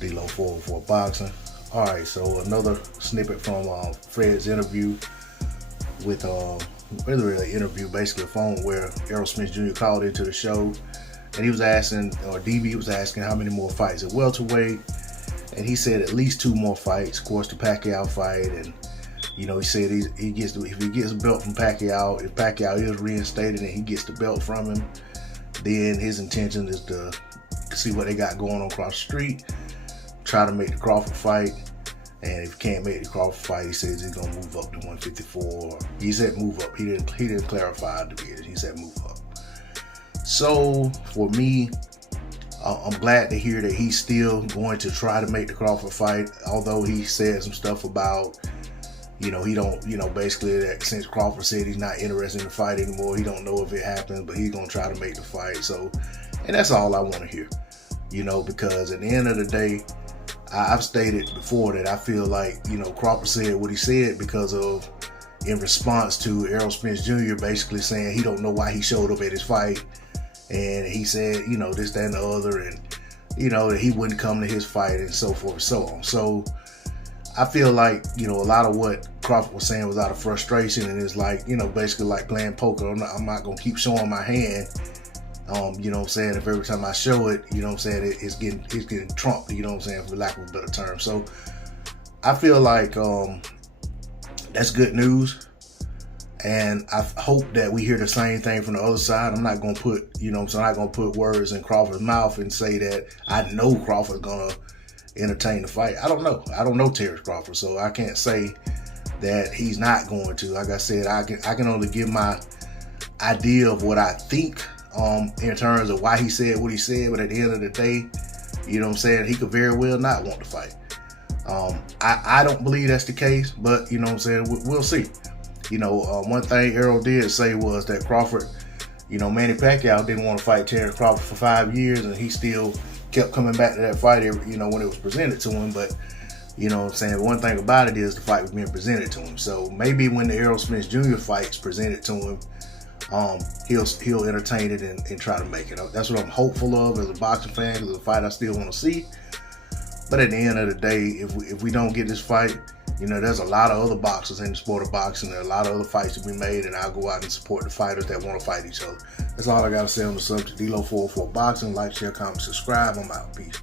D-Lo 404 Boxing. All right, so another snippet from Fred's interview with really interview, basically a phone where Errol Spence Jr. called into the show, and he was asking, or DB was asking, how many more fights at welterweight, and he said at least 2 more fights. Of course, the Pacquiao fight, and he said if he gets a belt from Pacquiao, if Pacquiao is reinstated and he gets the belt from him, then his intention is to see what they got going on across the street, try to make the Crawford fight. And if he can't make the Crawford fight, he says he's gonna move up to 154. He said move up. He didn't clarify the division. He said move up. So for me, I'm glad to hear that he's still going to try to make the Crawford fight. Although he said some stuff about, he don't, basically that since Crawford said he's not interested in the fight anymore, he don't know if it happens, but he's gonna try to make the fight. So, and that's all I want to hear, because at the end of the day, I've stated before that I feel like, Crawford said what he said because of, in response to Errol Spence Jr. basically saying he don't know why he showed up at his fight. And he said, this, that, and the other, and, that he wouldn't come to his fight and so forth and so on. So I feel like, a lot of what Crawford was saying was out of frustration, and it's like, basically like playing poker. I'm not going to keep showing my hand. If every time I show it, it's getting trumped, for lack of a better term. So I feel like that's good news. And I hope that we hear the same thing from the other side. I'm not going to put, I'm not going to put words in Crawford's mouth and say that I know Crawford's going to entertain the fight. I don't know. I don't know Terrence Crawford, so I can't say that he's not going to. Like I said, I can only give my idea of what I think in terms of why he said what he said, but at the end of the day, he could very well not want to fight. I don't believe that's the case, but we'll see. One thing Errol did say was that Crawford, Manny Pacquiao didn't want to fight Terrence Crawford for 5 years, and he still kept coming back to that fight, when it was presented to him. But, one thing about it is the fight was being presented to him. So maybe when the Errol Spence Jr. fight's presented to him, he'll entertain it and try to make it. That's what I'm hopeful of as a boxing fan, because it's a fight I still want to see. But at the end of the day, if we don't get this fight, there's a lot of other boxers in the sport of boxing. There are a lot of other fights to be made, and I'll go out and support the fighters that want to fight each other. That's all I got to say on the subject. D-Lo 404 Boxing. Like, share, comment, subscribe. I'm out. Peace.